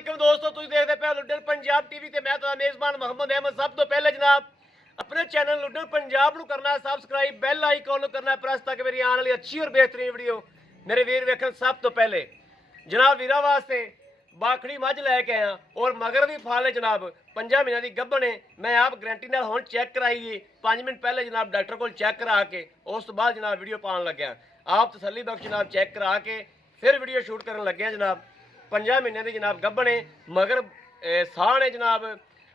वालेकुम दोस्तों, तुम देखते पे लुड्डन पंजाब टीवी ते मैं तो मेजबान मोहम्मद अहमद। सब तो पहले जनाब अपने चैनल लुड्डन पंजाब ਨੂੰ करना है सबसक्राइब, बेल आइकॉन करना है प्रेस ताकि मेरी आने वाली अच्छी और बेहतरीन वीडियो मेरे वीर वेखन। सब तो पहले जनाब वीरा वास्ते बाखड़ी मझ लैके आया और मगर भी फाल है जनाब 5 महीनों की गब्बन है। मैं आप गारंटी नाल हुण चेक कराई है 5 मिनट पहले जनाब डॉक्टर को चेक करा के उस तो बाद जनाब वीडियो पाने लग्या। आप तसल्ली बख्श जनाब चेक करा के फिर वीडियो शूट करन लगे जनाब। 5 महीने की जनाब गब्बन है मगर साण है जनाब।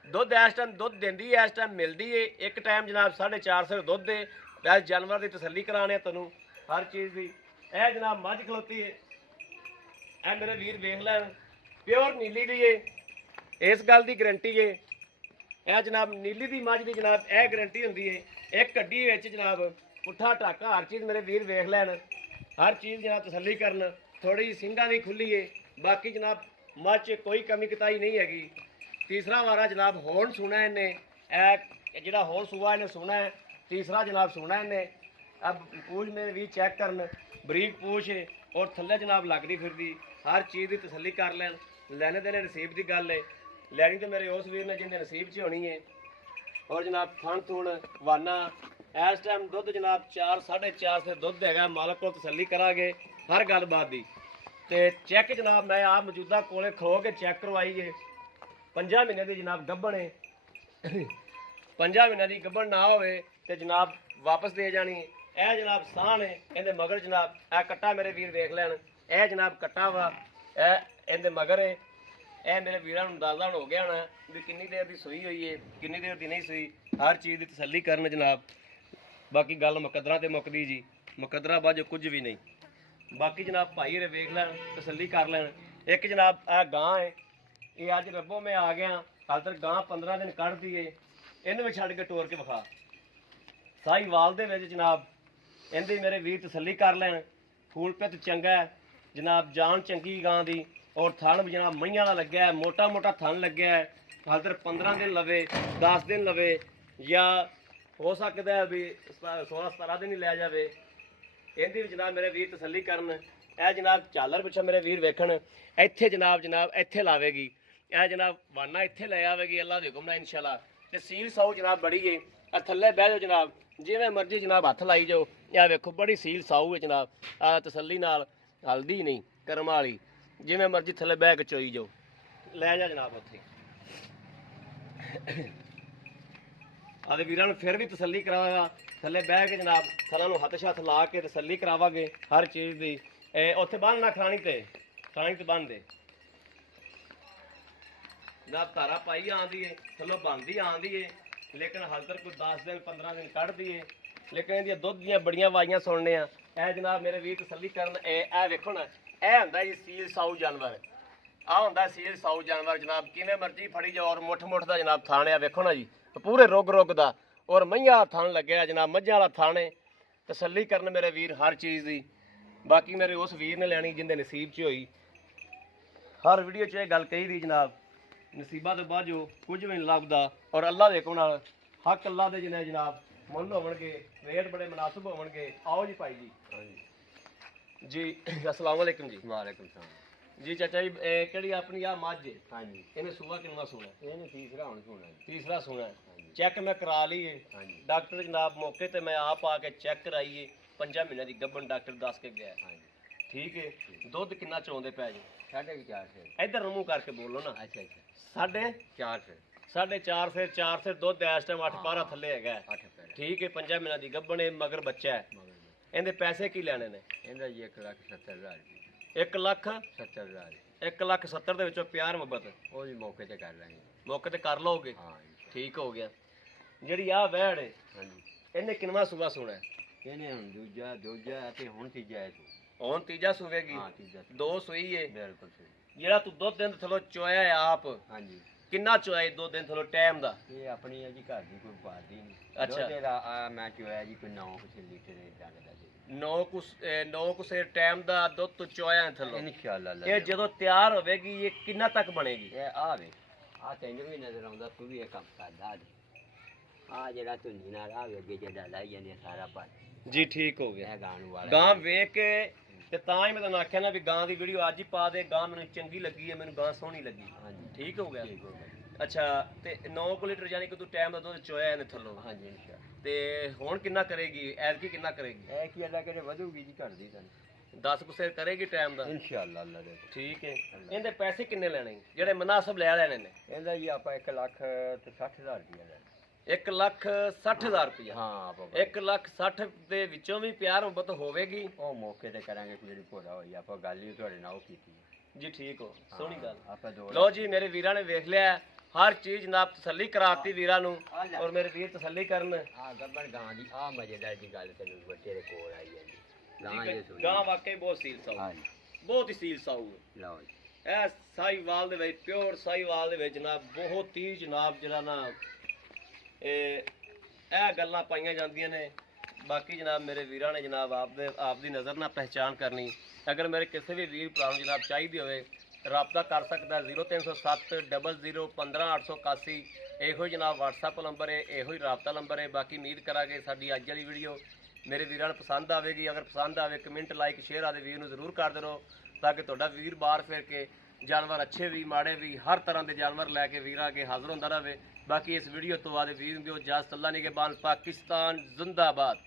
दुध इस टाइम दुध देंदी है, इस टाइम मिलती है। एक टाइम जनाब 450 दुध है। वैसे जानवर की तसल्ली कराने तैनूं हर चीज़ की। यह जनाब मझ खलोती है, ए मेरे वीर वेख लैन प्योर नीली दी है, इस गल की गारंटी है। यह जनाब नीली दी मझ की जनाब यह गारंटी होंदी है। एक कड्डी विच जनाब पुट्ठा टाका हर चीज़ मेरे वीर वेख लैन, हर चीज़ जनाब तसल्ली करन। थोड़ी सिंघां दी खुली है, बाकी जनाब मझ कोई कमी कताई नहीं हैगी। तीसरा वारा जनाब होन सुना है इन्हें, जिहड़ा होन सूआ इन्हें सुना है, तीसरा जनाब सुना इन्हें। अब पूछ मेरे भी चेक करन, बरीक पूछ है और थल्ले जनाब लगदी फिरदी। हर चीज़ की तसल्ली कर लैन। लैने देने नसीब की गल है, लैनी तो मेरे उस वीर ने जिन्हें नसीब च होनी है। और जनाब थन थुन वाना इस टाइम दुध जनाब 4 4.5 से दुध है। मालक को तसल्ली करांगे हर गल बात की। तो चैक जनाब मैं आप मौजूदा कोले खो के चेक करवाई है। 5 महीने की जनाब गब्बन है। 5 महीने की गब्बन ना होवे ते जनाब वापस दे जानी है। यह जनाब साण है, इहदे मगर जनाब यह कट्टा मेरे वीर देख लैन। यह जनाब कट्टा वा इहदे मगर है। यह मेरे वीरां नूं अंदाज़ा हो गया होना भी कितनी देर की सूई हुई है, कितनी देर की नहीं सूई। हर चीज़ की तसल्ली करन जनाब। बाकी गल मुकद्दरा ते मुकदी जी, मुकद्दरा बाजो कुछ भी नहीं। बाकी जनाब भाई रे वेख लैन, तसल्ली कर लैन। एक जनाब आ गां है, ये अज रब्बों में आ गया। हाल तक गां 15 दिन कढ़ दी है। इन्हूं भी छड़ के टोर के विखा साहीवाल दे विच जनाब। इहदी मेरे वीर तसल्ली कर लैन। फूल पित चंगा है जनाब, जान चंगी गां दी। और थन भी जनाब मईयां दा लग्या है, मोटा मोटा थन लग्या है। हाल तक 15 दिन लवे, 10 दिन लवे, या हो सकता है भी 16-17 दिन ही लै जाए। इहदी भी जनाब मेरे वीर तसल्ली करन। यह जनाब झालर पिछा मेरे वीर वेखन, इत्थे जनाब इत्थे लावेगी। यह जनाब वाना इत्थे लै आवेगी अल्लाह दे हुक्म नाल इंशाअल्लाह। ते सील साऊ जनाब बड़ी है। थल्ले बह जाओ जनाब, जिवें मर्जी जनाब हथ लाई जाओ। यह वेखो बड़ी सील साऊ है जनाब। तसल्ली नाल हल्दी नहीं करम वाली, जिवें मर्जी थल्ले बह के चोई जाओ। लै जा जनाब उत्थे। आदे वीरां नूं फिर भी तसल्ली करावांगा। थल्ले बह के जनाब थल्लां नूं हथ शथ ला के तसल्ली करावांगे हर चीज़ की। उत्थे बन ना खानी ते बन दे जनाब। धारा पाई आंदी है, थल्लों बनदी आंदी है, लेकिन हाल तक कोई 10 दिन 15 दिन कढ़दी है। लेकिन इहदियां दुध दियां बड़ियां वाइयां सुनने आ। यह जनाब मेरे वीर तसल्ली करन। ए वेखो ना, यह हुंदा जी सील साऊ जानवर। आ हुंदा सील साऊ जानवर जनाब, किवें मर्जी फड़ी जाओ। और मुठ मुठ दा जनाब थान आ, वेखो ना जी पूरे रुग रुग दा। और मईयां दा थन लग्या जनाब, मझां वाला थन है। तसल्ली करन मेरे वीर हर चीज़ की। बाकी मेरे उस वीर ने लैनी जिंदे नसीब च होई। हर वीडियो च गल कही दी जनाब, नसीबा तो बाद जो कुछ भी नहीं लभदा। और अल्लाह दे हुक्म नाल हक अल्लाह दे जिन्हें जनाब मुल होवणगे, रेट बड़े मुनासिब होवणगे। आओ जी भाई जी जी अस्सलाम वालेकुम जी। वालेकुम सलाम जी चाचा जी, किहड़ी अपनी आ मझ है? हाँ जी, इन्हें सूआ कितना सूना? ਇਹਨੇ ਤੀਸਰਾ ਹੁਣ ਸੁਣਾ ਜੀ। तीसरा सूना है। चेक मैं करा ली है। हाँ जी, डॉक्टर जनाब मौके ते मैं आप आके चेक कराई है। 5 महीने की गब्बन डॉक्टर दस के गया। हाँ जी, ठीक है, दुध कितना चौंदे पै जी? 4.5 से। इधर मुँह करके बोलो ना। अच्छा अच्छा, साढ़े 4 से 4.5 से दुध इस टाइम 8 12 थले है। 8 पैर। ठीक है, 5 महीने की गब्बन है मगर बच्चा है। मगर इहदे पैसे की लेने ने? ਇਹਦਾ ਜੀ 1,70,000 ਜੀ। 1 ਲੱਖ 70,000 1,70,000 ਦੇ ਵਿੱਚੋਂ ਪਿਆਰ ਮੁਹੱਬਤ ਉਹ ਜੀ ਮੌਕੇ ਤੇ ਕਰ ਲਾਂਗੇ। ਮੌਕੇ ਤੇ ਕਰ ਲਓਗੇ। ਹਾਂ ਜੀ, ਠੀਕ ਹੋ ਗਿਆ। ਜਿਹੜੀ ਆ ਵਹਿੜ ਹੈ ਹਾਂ ਜੀ, ਇਹਨੇ ਕਿੰਨਵਾਂ ਸੂਆ ਸੁਣਾ ਹੈ? ਇਹਨੇ ਹੁਣ ਦੂਜਾ ਅਤੇ ਹੁਣ ਤੀਜਾ ਹੈ ਤੂੰ। ਹੁਣ ਤੀਜਾ ਸੂਵੇਗੀ। ਹਾਂ ਤੀਜਾ, ਦੋ ਸੂਈ ਹੈ। ਬਿਲਕੁਲ ਸਹੀ। ਜਿਹੜਾ ਤੂੰ 2 ਦਿਨ ਥਲੋਂ ਚੋਇਆ ਹੈ ਆਪ, ਹਾਂ ਜੀ, ਕਿੰਨਾ ਚੋਇਆ 2 ਦਿਨ ਥਲੋਂ ਟਾਈਮ ਦਾ? ਇਹ ਆਪਣੀ ਹੈ ਜੀ, ਘਰ ਦੀ ਕੋਈ ਬਾਦੀ ਨਹੀਂ। ਅੱਛਾ। ਦੁੱਧ ਇਹਦਾ ਆ ਮੈਂ ਚੋਇਆ ਜੀ ਕੋਈ 9 ਲੀਟਰ ਇਦਾਂ ਦਾ ਜੀ। 9 ਕੁਸੇ ਟਾਈਮ ਦਾ ਦੁੱਧ ਤੂੰ ਚੋਇਆ ਥਲੋਂ। ਇਨਸ਼ਾਅੱਲਾ ਇਹ ਜਦੋਂ ਤਿਆਰ ਹੋਵੇਗੀ ਇਹ ਕਿੰਨਾ ਤੱਕ ਬਣੇਗੀ? ਇਹ ਆ ਵੇ, ਆ ਤੈਨੂੰ ਵੀ ਨਜ਼ਰ ਆਉਂਦਾ, ਤੂੰ ਵੀ ਇਹ ਕੰਮ ਕਰਦਾ ਆ ਜਿਹੜਾ ਤੂੰ ਨਾਲ ਆ ਵੇ ਅੱਗੇ ਜਿਹੜਾ ਲਾਈ ਜਾਂਦੇ ਸਾਰਾ ਪਾ ਜੀ ਠੀਕ ਹੋ ਗਿਆ। ਇਹ ਗਾਣ ਵਾਲਾ ਗਾਂ ਵੇਖ ਕੇ ਤੇ ਤਾਂ ਹੀ ਮੈਂ ਤੁਹਾਨੂੰ ਆਖਿਆ ਨਾ ਵੀ ਗਾਂ ਦੀ ਵੀਡੀਓ ਅੱਜ ਹੀ ਪਾ ਦੇ, ਗਾਂ ਮੈਨੂੰ ਚੰਗੀ ਲੱਗੀ ਹੈ, ਮੈਨੂੰ ਗਾਂ ਸੋਹਣੀ ਲੱਗੀ। ਹਾਂਜੀ ਠੀਕ ਹੋ ਗਿਆ। ਠੀਕ ਹੋ ਗਿਆ। ਅੱਛਾ ਤੇ 9 ਲੀਟਰ ਯਾਨੀ ਕਿ ਤੂੰ ਟਾਈਮ ਦਾ ਦੁੱਧ ਚੋਇਆ ਇਹਨੇ ਥੱਲੋਂ, ਹਾਂਜੀ ਇਨਸ਼ਾਅੱਲਾ। ਤੇ ਹੁਣ ਕਿੰਨਾ ਕਰੇਗੀ ਐਤਕੀ, ਕਿੰਨਾ ਕਰੇਗੀ? ਇਹ ਕੀ ਅੱਲਾ ਕਰੇ ਵਧੂਗੀ ਜੀ, ਘਟਦੀ ਤਾਂ 10 ਕੁ ਸਿਰ ਕਰੇਗੀ ਟਾਈਮ ਦਾ? ਇਨਸ਼ਾਅੱਲਾ ਅੱਲਾ ਦੇ। ਠੀਕ ਹੈ। ਇਹਦੇ ਪੈਸੇ ਕਿੰਨੇ ਲੈਣੇ ਜਿਹੜੇ ਮਨਾਸਬ ਲੈ ਲੈਣੇ ਨੇ? ਇਹਦਾ ਜੀ ਆਪਾਂ 1,60,000 ਰੁਪਇਆ ਲੈਣਾ। 1,60,000 ਰੁਪਇਆ? ਹਾਂ ਆਪਾਂ 1,60,000 ਦੇ ਵਿੱਚੋਂ ਵੀ ਪਿਆਰ ਮੁਹੱਬਤ ਹੋਵੇਗੀ? ਉਹ ਮੌਕੇ ਤੇ ਕਰਾਂਗੇ, ਕੋਈ ਜਿਹੜੀ ਭੋਰਾ ਹੋਈ ਆਪਾਂ ਗੱਲ ਹੀ ਤੁਹਾਡੇ ਨਾਲ ਉਹ ਕੀਤੀ ਜੀ। ਠੀਕ ਹੋ, ਸੋਹਣੀ ਗੱਲ। ਆਪਾਂ ਦੋ ਲੋ ਜੀ ਮੇਰੇ ਵੀਰਾਂ ਨੇ ਵੇਖ ਲਿਆ, ਹਰ ਚੀਜ਼ ਜਨਾਬ ਤਸੱਲੀ ਕਰਾਤੀ ਵੀਰਾਂ ਨੂੰ, ਔਰ ਮੇਰੇ ਵੀਰ ਤਸੱਲੀ ਕਰਨ। ਆ ਗੱਬਣ ਗਾਂ ਦੀ ਆ ਮਜ਼ੇਦਾਰ ਦੀ ਗੱਲ ਤੈਨੂੰ ਵੱਡੇ ਦੇ ਕੋਲ ਆਈ ਹੈ ਜੀ। ਗਾਂ ਜੇ ਸੁਣੀ। ਗਾਂ ਵਾਕਈ ਬਹੁਤ ਸੀਲ ਸਾਊ, ਹਾਂਜੀ ਬਹੁਤ ਹੀ ਸੀਲ ਸਾਊ ਹੈ। ਲਓ ਜੀ। ਇਹ ਸਾਈਵਾਲ ਦੇ ਵਿੱਚ, ਪਿਓਰ ਸਾਈਵਾਲ ਦੇ ਵਿੱਚ ਜਨਾਬ ਬਹੁਤ ਹੀ ਜਨਾਬ ਜਿਹੜਾ ਨਾ ਇਹ ਗੱਲਾਂ ਪਾਈਆਂ ਜਾਂਦੀਆਂ ਨੇ। ਬਾਕੀ ਜਨਾਬ ਮੇਰੇ ਵੀਰਾਂ ਨੇ ਜਨਾਬ ਆਪ ਦੀ ਨਜ਼ਰ ਨਾਲ ਪਹਿਚਾਨ ਕਰਨੀ। ਅਗਰ ਮੇਰੇ ਕਿਸੇ ਵੀ ਵੀਰ ਭਰਾ ਨੂੰ ਜਨਾਬ ਚਾਹੀਦੀ ਹੋਵੇ ਰਾਬਤਾ ਕਰ ਸਕਦਾ 0307 00 15 881। ਇਹੋ ਜਨਾਬ WhatsApp ਨੰਬਰ ਹੈ, ਇਹੋ ਹੀ ਰਾਬਤਾ ਨੰਬਰ ਹੈ। ਬਾਕੀ ਉਮੀਦ ਕਰਾਂਗੇ ਸਾਡੀ ਅੱਜ ਵਾਲੀ ਵੀਡੀਓ ਮੇਰੇ ਵੀਰਾਂ ਨੂੰ ਪਸੰਦ ਆਵੇਗੀ। ਅਗਰ ਪਸੰਦ ਆਵੇ ਕਮੈਂਟ ਲਾਈਕ ਸ਼ੇਅਰ ਆਦੇ ਵੀਰ ਨੂੰ ਜ਼ਰੂਰ ਕਰ ਦਿਓ, ਤਾਂ ਕਿ ਤੁਹਾਡਾ ਵੀਰ ਬਾਹਰ ਫਿਰ ਕੇ ਜਾਨਵਰ ਅੱਛੇ ਵੀ ਮਾੜੇ ਵੀ ਹਰ ਤਰ੍ਹਾਂ ਦੇ ਜਾਨਵਰ ਲੈ ਕੇ ਵੀਰਾਂ ਅੱਗੇ ਹਾਜ਼ਰ ਹੁੰਦਾ ਰਹੇ। ਬਾਕੀ ਇਸ ਵੀਡੀਓ ਤੋਂ ਬਾਅਦ ਵੀਰ ਨੂੰ ਇਜਾਜ਼ਤ, ਅੱਲਾ ਨਿਗਹਿਬਾਨ, ਪਾਕਿਸਤਾਨ ਜ਼ਿੰਦਾਬਾਦ।